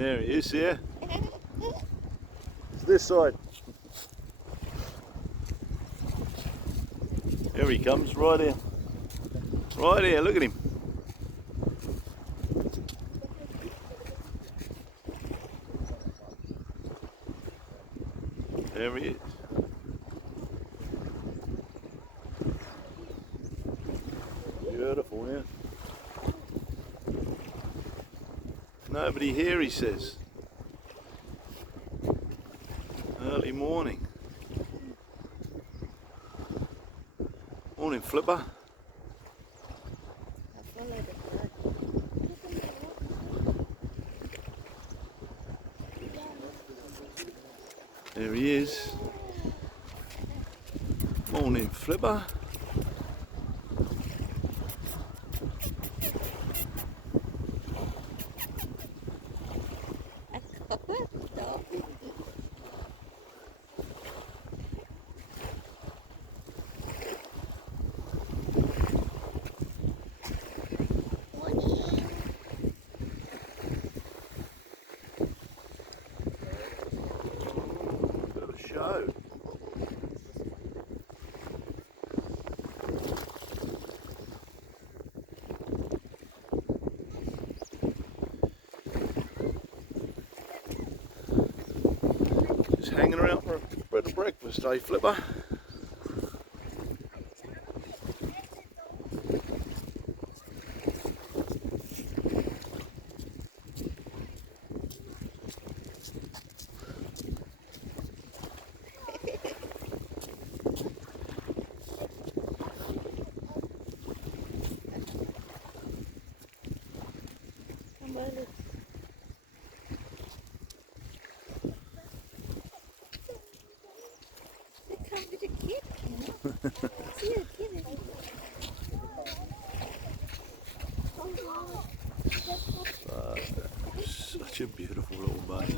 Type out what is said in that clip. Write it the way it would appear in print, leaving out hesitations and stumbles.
There he is here. It's this side. Here he comes, right here. Right here, look at him. There he is. Beautiful, yeah. Nobody here, he says. Early morning. Morning, Flipper. There he is. Morning, Flipper. Got a show. Just hanging around for a bit of breakfast, eh, Flipper? Such a beautiful little bunny.